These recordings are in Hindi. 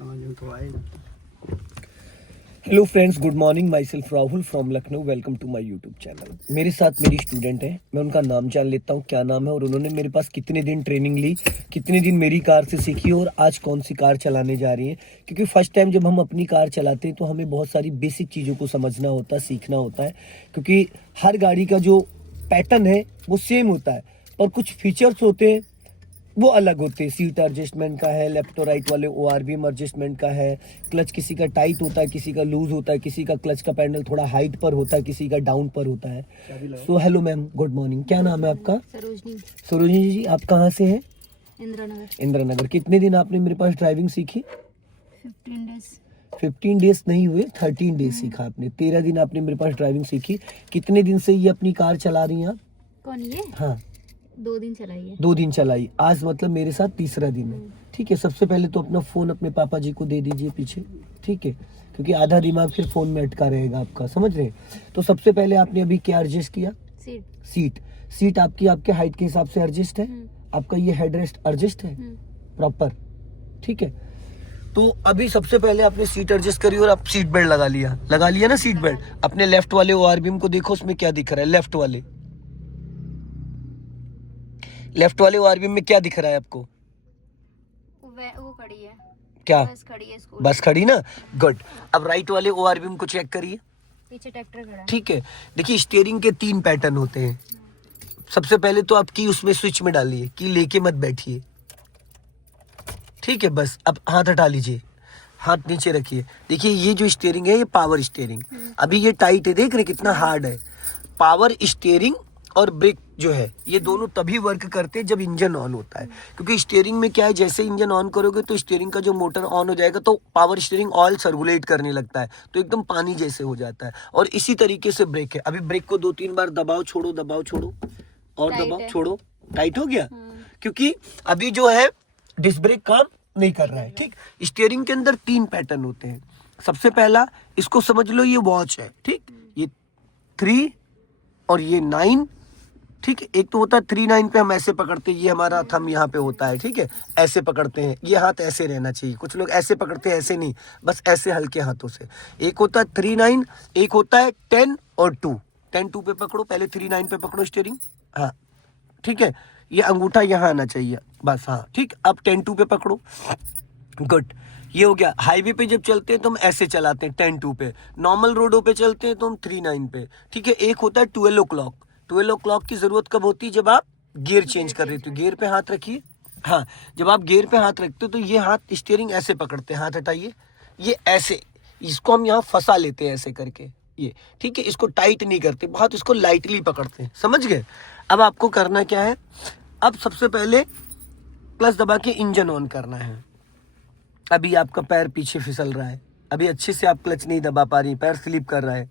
तो आए। Hello friends, good morning. My self Rahul from Lucknow. Welcome to my YouTube channel. मेरे साथ मेरी स्टूडेंट है, मैं उनका नाम जान लेता हूँ, क्या नाम है और उन्होंने मेरे पास कितने दिन ट्रेनिंग ली, कितने दिन मेरी कार से सीखी और आज कौन सी कार चलाने जा रही है। क्योंकि फर्स्ट टाइम जब हम अपनी कार चलाते हैं तो हमें बहुत सारी बेसिक चीज़ों को समझना होता है, सीखना होता है। क्योंकि हर गाड़ी का जो पैटर्न है वो सेम होता है, पर कुछ फीचर्स होते हैं वो अलग होते हैं। सीट एडजस्टमेंट का है, लेफ्ट और राइट वाले ओआरबीएम एडजस्टमेंट का है, क्लच किसी का टाइट होता है, किसी का लूज होता है, किसी का क्लच का पैडल थोड़ा हाइट पर होता है, किसी का डाउन पर होता है। So hello ma'am, good morning. क्या नाम है आपका? सरोजनी। सरोजनी जी, आप कहाँ से हैं? इंद्रानगर। इंद्रानगर। कितने दिन आपने मेरे पास ड्राइविंग सीखी? 15 डेज। 15 डेज नहीं हुए, 13 डेज सीखा आपने। 13 दिन आपने मेरे पास ड्राइविंग सीखी। कितने दिन से ये अपनी कार चला रही हैं आप? कौन ये? हाँ, 2 दिन चलाई है। 2 दिन चलाई। आज मतलब मेरे साथ तीसरा दिन है। ठीक है, सबसे पहले तो अपना फोन अपने पापा जी को दे दीजिए पीछे, ठीक है, क्योंकि आधा दिमाग फिर फोन में अटका रहेगा आपका, समझ रहे हैं। तो सबसे पहले आपने अभी क्या एडजस्ट किया? सीट आपकी आपके हाइट के हिसाब से एडजस्ट है। आपका ये हेडरेस्ट एडजस्ट है प्रॉपर, ठीक है। तो अभी सबसे पहले आपने सीट एडजस्ट करी और आप सीट बेल्ट लगा लिया ना सीट बेल्ट। अपने लेफ्ट वाले ओआरबीएम को देखो, उसमें क्या दिख रहा है? लेफ्ट वाले ओआरबीएम में क्या दिख रहा है आपको? वो खड़ी है। क्या? बस खड़ी है स्कूल। बस खड़ी ना, गुड। अब राइट वाले ओआरबीएम को चेक करिए। पीछे ट्रैक्टर खड़ा है। ठीक है, देखिए स्टीयरिंग के 3 पैटर्न होते हैं। सबसे पहले तो आप की उसमें स्विच में डालिए, की लेके मत बैठिए, ठीक है। बस अब हाथ हटा लीजिए, हाथ नीचे रखिए। देखिए ये जो स्टीयरिंग है ये पावर स्टीयरिंग, अभी ये टाइट है, देख रहे कितना हार्ड है। पावर स्टीयरिंग और ब्रेक जो है ये दोनों तभी वर्क करते हैं जब इंजन ऑन होता है। क्योंकि स्टीयरिंग में क्या है, जैसे इंजन ऑन करोगे तो स्टीयरिंग का जो मोटर ऑन हो जाएगा तो पावर स्टीयरिंग ऑयल सर्कुलेट करने लगता है, तो एकदम पानी जैसे हो जाता है। और इसी तरीके से ब्रेक है। अभी ब्रेक को 2-3 बार दबाओ छोड़ो और दबाओ छोड़ो, टाइट हो गया। क्योंकि अभी जो है डिस्क ब्रेक काम नहीं कर रहा है, ठीक। स्टीयरिंग के अंदर 3 पैटर्न होते हैं। सबसे पहला इसको समझ लो, ये वॉच है, ठीक। ये 3 और ये 9, ठीक है। एक तो होता है 3-9 पे हम ऐसे पकड़ते हैं, ये हमारा थंब यहाँ पे होता है, ठीक है, ऐसे पकड़ते हैं। ये हाथ ऐसे रहना चाहिए, कुछ लोग ऐसे पकड़ते हैं, ऐसे नहीं, बस ऐसे हल्के हाथों से। एक होता है 3-9, एक होता है 10 और 2। 10-2 पे पकड़ो, पहले 3-9 पे पकड़ो स्टीयरिंग, हाँ, ठीक है। ये अंगूठा यहाँ आना चाहिए, बस, हाँ, ठीक। अब 10-2 पे पकड़ो, गुड। ये हो गया। हाईवे पे जब चलते हैं तो हम ऐसे चलाते हैं 10-2 पे, नॉर्मल रोडों पे चलते हैं तो हम 3-9 पे, ठीक है। एक होता है 12 o'clock। 12 o'clock की जरूरत कब होती है? जब आप गियर चेंज कर रहे हो, तो गियर पे हाथ रखिए, हाँ। जब आप गियर पे हाथ रखते हो तो ये हाथ स्टीयरिंग ऐसे पकड़ते हैं, हाथ हटाइए, ये ऐसे, इसको हम यहाँ फंसा लेते हैं ऐसे करके, ये, ठीक है। इसको टाइट नहीं करते, बहुत इसको लाइटली पकड़ते हैं, समझ गए। अब आपको करना क्या है, अब सबसे पहले क्लच दबा के इंजन ऑन करना है। अभी आपका पैर पीछे फिसल रहा है, अभी अच्छे से आप क्लच नहीं दबा पा रही, पैर स्लिप कर रहा है,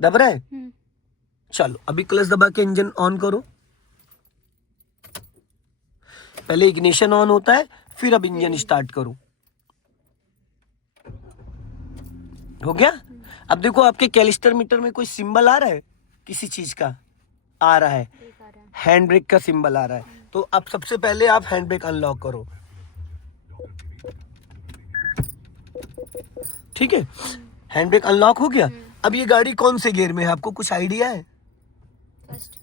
दब रहा है। चलो अभी क्लच दबा के इंजन ऑन करो। पहले इग्निशन ऑन होता है, फिर अब इंजन स्टार्ट करो। हो गया। अब देखो आपके कैलिस्टर मीटर में कोई सिंबल आ रहा है, किसी चीज का आ रहा है, हैंड ब्रेक का सिंबल आ रहा है। तो अब सबसे पहले आप हैंड ब्रेक अनलॉक करो, ठीक है। हैंड ब्रेक अनलॉक हो गया। अब ये गाड़ी कौन से गियर में है, आपको कुछ आइडिया है? फर्स्ट।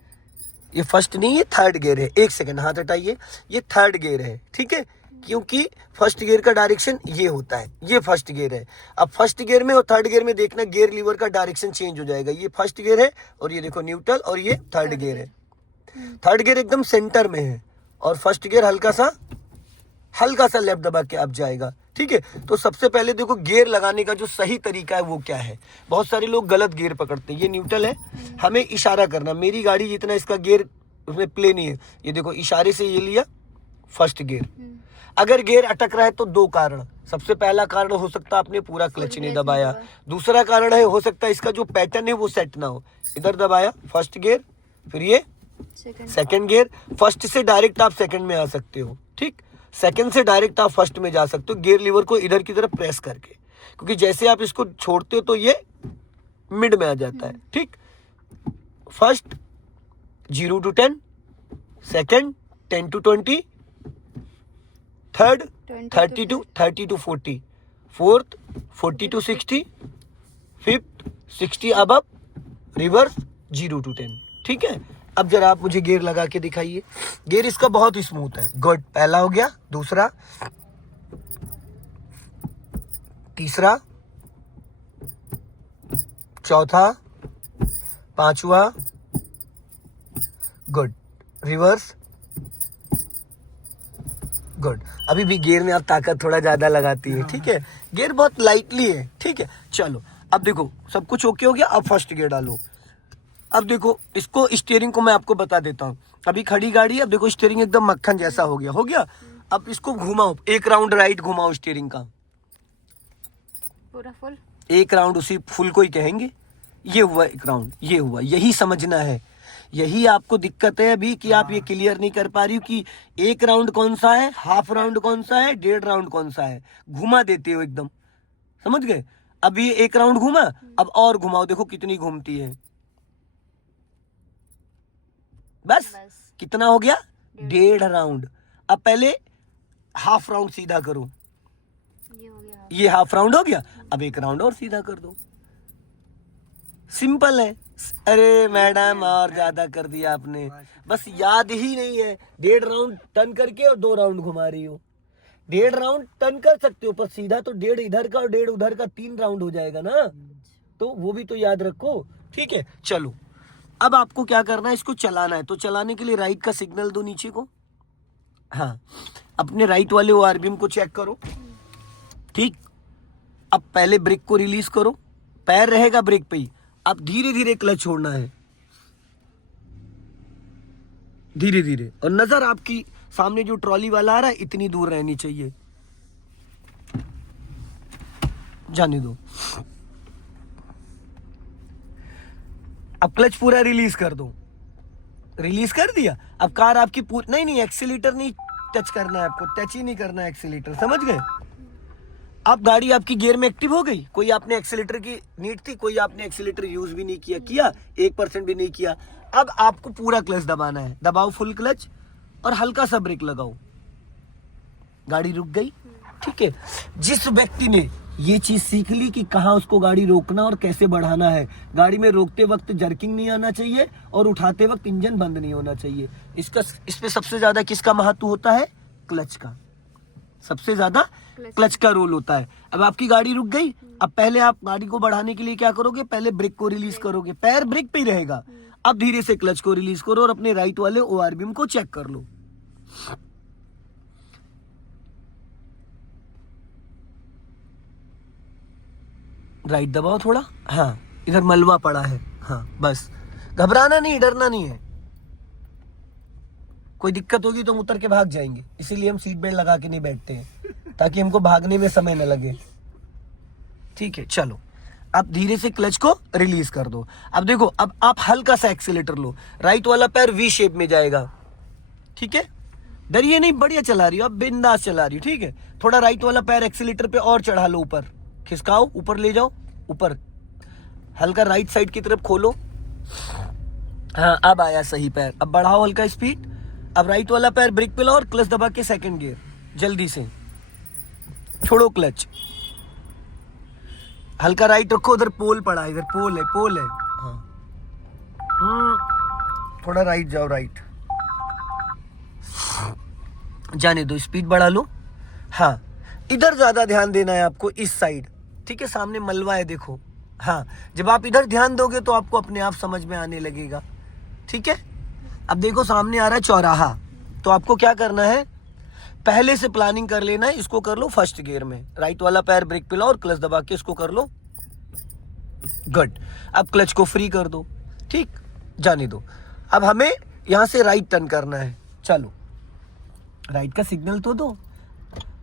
ये फर्स्ट नहीं, ये थर्ड गियर है। एक सेकंड, हाथ हटाइए, ये थर्ड गियर है, ठीक है। क्योंकि फर्स्ट गियर का डायरेक्शन ये होता है, ये फर्स्ट गियर है। अब फर्स्ट गियर में और थर्ड गियर में देखना, गियर लीवर का डायरेक्शन चेंज हो जाएगा। ये फर्स्ट गियर है और ये देखो न्यूट्रल, और ये थर्ड गियर है। थर्ड गियर एकदम सेंटर में है और फर्स्ट गियर हल्का सा लेफ्ट दबा के अब जाएगा, ठीक है। तो सबसे पहले देखो गियर लगाने का जो सही तरीका है वो क्या है। बहुत सारे लोग गलत गियर पकड़ते हैं। ये न्यूट्रल है, हमें इशारा करना, मेरी गाड़ी जितना इसका गियर उसमें प्ले नहीं है, ये देखो इशारे से ये लिया फर्स्ट गियर। अगर गियर अटक रहा है तो 2 कारण। सबसे पहला कारण हो सकता है आपने पूरा क्लच नहीं दबाया, दूसरा कारण है हो सकता है इसका जो पैटर्न है वो सेट ना हो। इधर दबाया फर्स्ट गियर, फिर ये सेकंड गियर, फर्स्ट से डायरेक्ट आप सेकंड में आ सकते हो, ठीक। सेकंड से डायरेक्ट आप फर्स्ट में जा सकते हो, गियर लीवर को इधर की तरफ प्रेस करके, क्योंकि जैसे आप इसको छोड़ते हो तो ये मिड में आ जाता है, ठीक। First 0 to 10, second 10 to 20, third 20 30 to 30 to 40, fourth 40 to 60, fifth 60 अब रिवर्स 0 to 10। ठीक है, अब जरा आप मुझे गियर लगा के दिखाइए। गियर इसका बहुत स्मूथ है। गुड, पहला हो गया, दूसरा, तीसरा, चौथा, पांचवा, गुड, रिवर्स, गुड। अभी भी गियर में आप ताकत थोड़ा ज्यादा लगाती है। ठीक है, गियर बहुत लाइटली है। ठीक है, चलो अब देखो सब कुछ ओके हो गया। अब फर्स्ट गियर डालो। अब देखो इसको, स्टीयरिंग को मैं आपको बता देता हूँ। अभी खड़ी गाड़ी है, अब देखो स्टीयरिंग एकदम मक्खन जैसा हो गया, हो गया। अब इसको घुमाओ, एक राउंड राइट घुमाओ स्टीयरिंग का, पूरा फुल। एक राउंड, उसी फुल को ही कहेंगे। ये हुआ एक राउंड, ये हुआ, यही समझना है। यही आपको दिक्कत है अभी कि आप ये क्लियर नहीं कर पा रही हो कि एक राउंड कौन सा है, हाफ राउंड कौन सा है, डेढ़ राउंड कौन सा है। घुमा देते हो एकदम, समझ गए। अब ये एक राउंड घुमा, अब और घुमाओ, देखो कितनी घूमती है। बस कितना हो गया, डेढ़ राउंड। अब पहले हाफ राउंड सीधा करो, ये हो गया। ये हाफ राउंड हो गया। अब एक राउंड और सीधा कर दो, सिंपल है। अरे मैडम और ज्यादा कर दिया आपने, बस याद ही नहीं है। डेढ़ राउंड टर्न करके और 2 राउंड घुमा रही हो। डेढ़ राउंड टर्न कर सकते हो, पर सीधा तो डेढ़ इधर का और डेढ़ उधर का, 3 राउंड हो जाएगा ना, तो वो भी तो याद रखो। ठीक है, चलो अब आपको क्या करना है, इसको चलाना है। तो चलाने के लिए राइट का सिग्नल दो नीचे को। हाँ, अपने राइट वाले ORBM को चेक करो। ठीक, अब पहले ब्रेक को रिलीज करो, पैर रहेगा ब्रेक पे ही। अब धीरे धीरे क्लच छोड़ना है, धीरे धीरे। और नजर आपकी सामने जो ट्रॉली वाला आ रहा है इतनी दूर रहनी चाहिए। जाने दो। अब क्लच पूरा रिलीज कर दो, रिलीज कर दिया। अब कार आपकी नहीं, एक्सीलेटर नहीं टच करना है आपको, टच ही नहीं करना है एक्सीलेटर, समझ गए। अब गाड़ी आपकी गियर में एक्टिव हो गई। कोई आपने एक्सीलेटर की नीड थी, कोई आपने एक्सीलेटर यूज भी नहीं किया 1% भी नहीं किया। अब आपको पूरा क्लच दबाना है, दबाओ फुल क्लच और हल्का सा ब्रेक लगाओ, गाड़ी रुक गई। ठीक है, जिस व्यक्ति ने ये चीज सीख ली कि कहाँ उसको गाड़ी रोकना और कैसे बढ़ाना है, गाड़ी में रोकते वक्त जर्किंग नहीं आना चाहिए और उठाते वक्त इंजन बंद नहीं होना चाहिए। इसमें सबसे ज्यादा किसका महत्व होता है, क्लच का, सबसे ज्यादा क्लच का रोल होता है। अब आपकी गाड़ी रुक गई, अब पहले आप गाड़ी को बढ़ाने के लिए क्या करोगे, पहले ब्रेक को रिलीज करोगे, पैर ब्रेक पे ही रहेगा। अब धीरे से क्लच को रिलीज करो और अपने राइट वाले ORBM को चेक कर लो। राइट दबाओ थोड़ा, हाँ इधर मलबा पड़ा है, हाँ बस, घबराना नहीं, डरना नहीं है। कोई दिक्कत होगी तो हम उतर के भाग जाएंगे, इसीलिए हम सीट बेल्ट लगा के नहीं बैठते हैं, ताकि हमको भागने में समय न लगे। ठीक है, चलो अब धीरे से क्लच को रिलीज कर दो। अब देखो, अब आप हल्का सा एक्सीलेटर लो, राइट वाला पैर V शेप में जाएगा। ठीक है, डरिए नहीं, बढ़िया चला रही हो, अब बिंदास चला रही हो। ठीक है, थोड़ा राइट वाला पैर एक्सीलेटर पे और चढ़ा लो, ऊपर खिसकाओ, ऊपर ले जाओ, ऊपर हल्का राइट साइड की तरफ खोलो। हाँ, अब आया सही पैर। अब बढ़ाओ हल्का स्पीड। अब राइट वाला पैर ब्रेक पे लाओ और क्लच दबा के सेकंड गियर, जल्दी से छोड़ो क्लच, हल्का राइट रखो। उधर पोल पड़ा है, इधर पोल है, पोल है। हाँ, थोड़ा राइट जाओ, राइट जाने दो, स्पीड बढ़ा लो। हाँ, इधर ज्यादा ध्यान देना है आपको, इस साइड। ठीक है, सामने मलबा है देखो। हाँ, जब आप इधर ध्यान दोगे तो आपको अपने आप समझ में आने लगेगा। ठीक है, अब देखो सामने आ रहा है चौराहा, तो आपको क्या करना है, पहले से प्लानिंग कर लेना है। इसको कर लो फर्स्ट गियर में, राइट वाला पैर ब्रेक पे लाओ और क्लच दबा के इसको कर लो। गुड, अब क्लच को फ्री कर दो। ठीक, जाने दो। अब हमें यहां से राइट टर्न करना है। चलो, राइट का सिग्नल तो दो।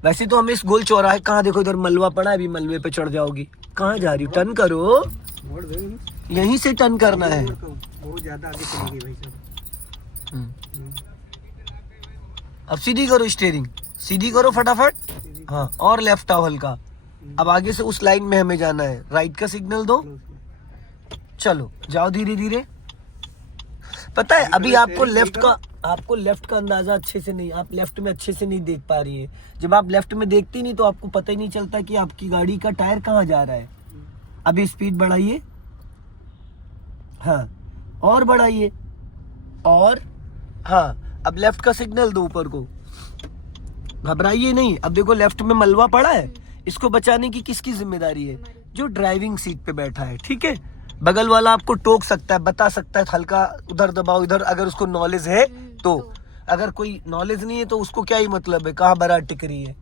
वैसे तो हमें इस गोल चौराहे, कहाँ देखो इधर मलबा पड़ा है, अभी मलबे पे चढ़ जाओगी। कहाँ जा रही हो, टर्न करो, यहीं से टर्न करना है। बहुत ज्यादा आगे चली गई भाई साहब। अब सीधी करो, स्टीयरिंग सीधी करो फटाफट। हाँ, और लेफ्ट आओ हल्का। अब आगे से उस लाइन में हमें जाना है, राइट का सिग्नल दो। चलो जाओ धीरे धीरे। पता है अभी आपको लेफ्ट का, आपको लेफ्ट का अंदाजा अच्छे से नहीं, आप लेफ्ट में अच्छे से नहीं देख पा रही है। जब आप लेफ्ट में देखती नहीं तो आपको पता ही नहीं चलता कि आपकी गाड़ी का टायर कहाँ जा रहा है। अभी स्पीड बढ़ाइए, हाँ और बढ़ाइए, और हाँ अब लेफ्ट का सिग्नल दो ऊपर को, घबराइए नहीं। अब देखो लेफ्ट में मलबा पड़ा है, इसको बचाने की किसकी जिम्मेदारी है? जो ड्राइविंग सीट पे बैठा है, ठीक है। बगल वाला आपको टोक सकता है, बता सकता है हल्का उधर दबाओ इधर, अगर उसको नॉलेज है तो। अगर कोई नॉलेज नहीं है तो उसको क्या ही मतलब है, कहाँ बरात टिक रही है।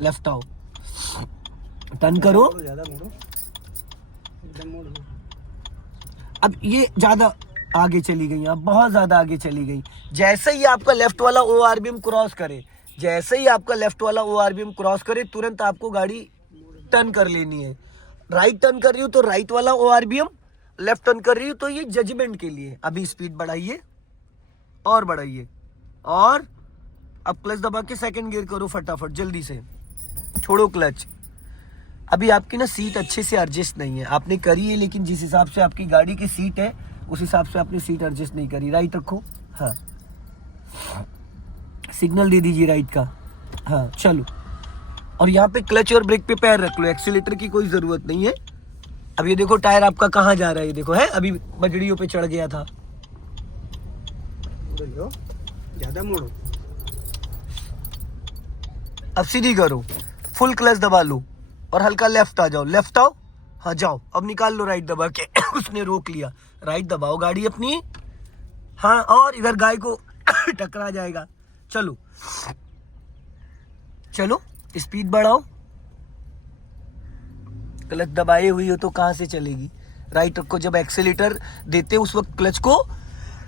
लेफ्ट आओ, टर्न करो। ज्यादा मोड़ो, एकदम मोड़ दो। अब ये ज्यादा आगे चली गई, आप बहुत ज्यादा आगे चली गई। जैसे ही आपका लेफ्ट वाला ORBM क्रॉस करे, जैसे ही आपका लेफ्ट वाला ORBM क्रॉस करे, तुरंत आपको गाड़ी टर्न कर लेनी है। राइट टर्न कर रही हो तो राइट वाला ORBM, लेफ्ट टर्न कर रही हो तो ये जजमेंट के लिए। अभी स्पीड बढ़ाइए और बढ़ाइए, और अब क्लच दबा के सेकंड गियर करो फटाफट जल्दी से, छोड़ो क्लच। अभी आपकी ना सीट अच्छे से एडजस्ट नहीं है, आपने करी है लेकिन जिस हिसाब से आपकी गाड़ी की सीट है उस हिसाब से आपने सीट एडजस्ट नहीं करी। राइट रखो, हाँ सिग्नल दे दीजिए राइट का, हाँ चलो। और यहाँ पे क्लच और ब्रेक पे पैर रख लो, एक्सीलेटर की कोई जरूरत नहीं है। अब ये देखो टायर आपका कहाँ जा रहा है, ये देखो है अभी बजड़ियों पे चढ़ गया था। बोलो ज्यादा मोड़ो। अब सीधी करो, फुल क्लच दबा लो और हल्का लेफ्ट आ जाओ, लेफ्ट आओ, हाँ जाओ। अब निकाल लो राइट दबा के उसने रोक लिया, राइट दबाओ गाड़ी अपनी, हाँ और इधर गाय को टकरा जाएगा। चलो चलो स्पीड बढ़ाओ, क्लच दबाए हुई हो तो कहां से चलेगी। राइट रखो, जब एक्सीलेटर देते हैं उस वक्त क्लच को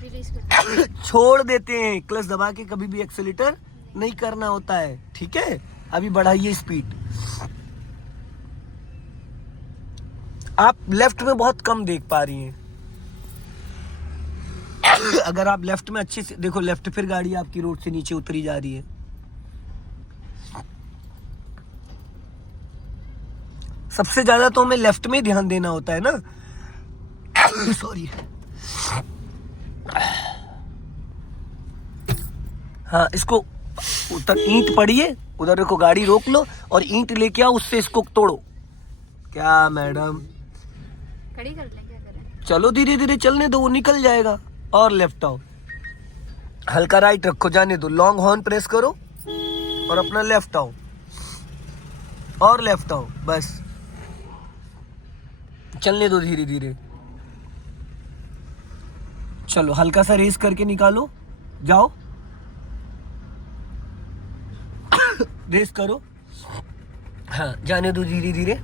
रिलीज कर। छोड़ देते हैं, क्लच दबा के कभी भी एक्सीलेटर नहीं करना होता है, ठीक है। अभी बढ़ाइए स्पीड। आप लेफ्ट में बहुत कम देख पा रही हैं। अगर आप लेफ्ट में अच्छे से देखो, लेफ्ट फिर गाड़ी आपकी रोड से नीचे उतरी जा रही है। सबसे ज्यादा तो हमें लेफ्ट में ध्यान देना होता है ना। सॉरी, हाँ इसको उधर ईंट पड़ी है, उधर देखो गाड़ी रोक लो और ईंट लेके आओ, उससे इसको तोड़ो। क्या मैडम, खड़ी कर लें, क्या करें? चलो धीरे धीरे चलने दो, वो निकल जाएगा। और लेफ्ट आओ, हल्का राइट रखो, जाने दो। लॉन्ग हॉर्न प्रेस करो और अपना लेफ्ट आओ, और लेफ्ट आओ, बस चलने दो धीरे धीरे। चलो हल्का सा रेस करके निकालो, जाओ रेस करो, हाँ जाने दो धीरे धीरे।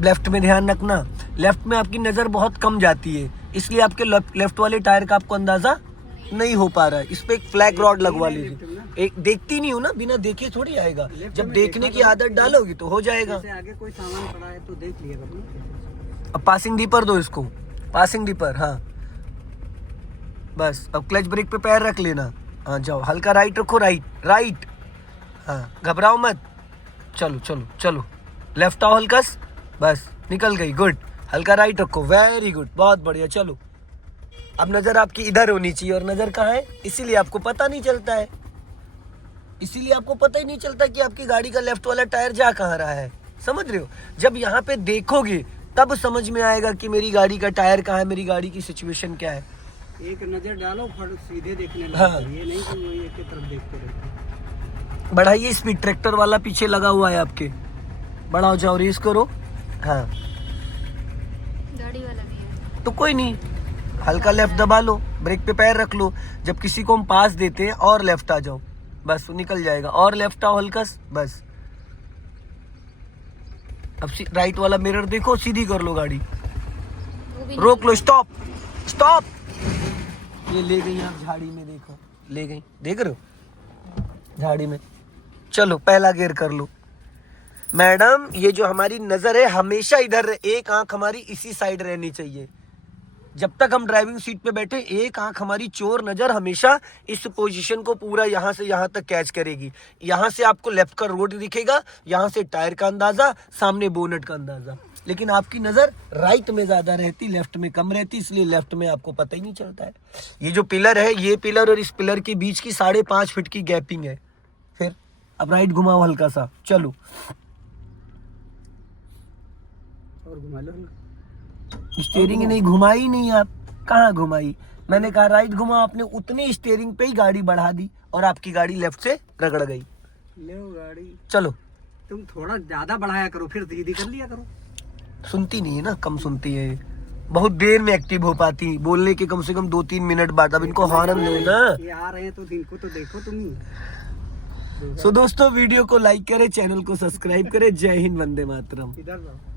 लेफ्ट में ध्यान रखना, लेफ्ट में आपकी नजर बहुत कम जाती है, इसलिए आपके लेफ्ट वाले टायर का आपको अंदाजा नहीं हो पा रहा है। इस पे एक फ्लैग रॉड लगवा लीजिए। एक देखती नहीं हो ना, बिना देखे थोड़ी आएगा, जब देखने की आदत डालोगी तो हो जाएगा। जैसे आगे कोई सामान पड़ा है तो देख लिया करो। अब पासिंग दीपर दो इसको, पासिंग दीपर, हाँ बस। अब क्लच ब्रेक पे पैर रख लेना, हाँ जाओ। हल्का राइट रखो, राइट राइट, हाँ घबराओ मत। चलो चलो चलो, लेफ्ट आओ हल्का, बस निकल गई, गुड। हल्का राइट रखो, वेरी गुड, बहुत बढ़िया। चलो अब नजर आपकी इधर होनी चाहिए, और नजर कहाँ है, इसीलिए आपको पता नहीं चलता है, इसीलिए आपको पता ही नहीं चलता कि आपकी गाड़ी का लेफ्ट वाला टायर जा कहाँ रहा है। समझ रहे हो, जब यहाँ पे देखोगे तब समझ में आएगा कि मेरी गाड़ी का टायर कहाँ है, मेरी गाड़ी की सिचुएशन क्या है। एक नजर डालो फिर सीधे देखने लगो। हाँ। ये नहीं कि वो एक की तरफ देखते रहते। बढ़ाइए स्पीड, ट्रैक्टर वाला पीछे लगा हुआ है आपके, बढ़ाओ, जाओ रेस करो, हाँ गाड़ी वाला भी है तो कोई नहीं, हल्का लेफ्ट दबा लो, ब्रेक पे पैर रख लो। जब किसी को हम पास देते हैं और लेफ्ट आ जाओ, बस निकल जाएगा। और लेफ्ट आओ हल्का, बस। अब राइट वाला मिरर देखो, सीधी कर लो गाड़ी, वो भी रोक लो, स्टॉप स्टॉप। ये ले गई आप झाड़ी में, देखो ले गई, देख रहे हो झाड़ी में। चलो पहला गियर कर लो। मैडम ये जो हमारी नजर है हमेशा इधर, एक आंख हमारी इसी साइड रहनी चाहिए। जब तक हम ड्राइविंग सीट पे बैठे, एक आंख हमारी चोर नजर हमेशा इस पोजीशन को पूरा यहाँ से यहाँ तक कैच करेगी। यहाँ से आपको लेफ्ट का रोड दिखेगा, यहाँ से टायर का अंदाजा, सामने बोनेट का अंदाजा। लेकिन आपकी नजर राइट में ज्यादा रहती, लेफ्ट में कम रहती, इसलिए लेफ्ट में आपको पता ही नहीं चलता है। ये जो पिलर है, ये पिलर और इस पिलर के बीच की 5.5 फीट की गैपिंग है। फिर अब राइट घुमाओ हल्का सा, चलो और घुमा लो। स्टीयरिंग नहीं घुमाई, नहीं आप कहाँ घुमाई, मैंने कहा राइट घुमाओ, आपने उतने स्टीयरिंग पे ही गाड़ी बढ़ा दी और आपकी गाड़ी लेफ्ट से रगड़ गई। ले गाड़ी, चलो तुम थोड़ा ज्यादा बढ़ाया करो, फिर धीरे कर लिया करो। सुनती नहीं है ना, कम सुनती है, बहुत देर में एक्टिव हो पाती, बोलने के कम से कम 2-3 मिनट बाद। अब इनको हॉर्न दो ना। ये आ रहे हैं तो इनको तो देखो तुम ही। सो दोस्तों वीडियो को लाइक करें, चैनल को सब्सक्राइब करें। जय हिंद, वंदे मातरम। इधर जाओ।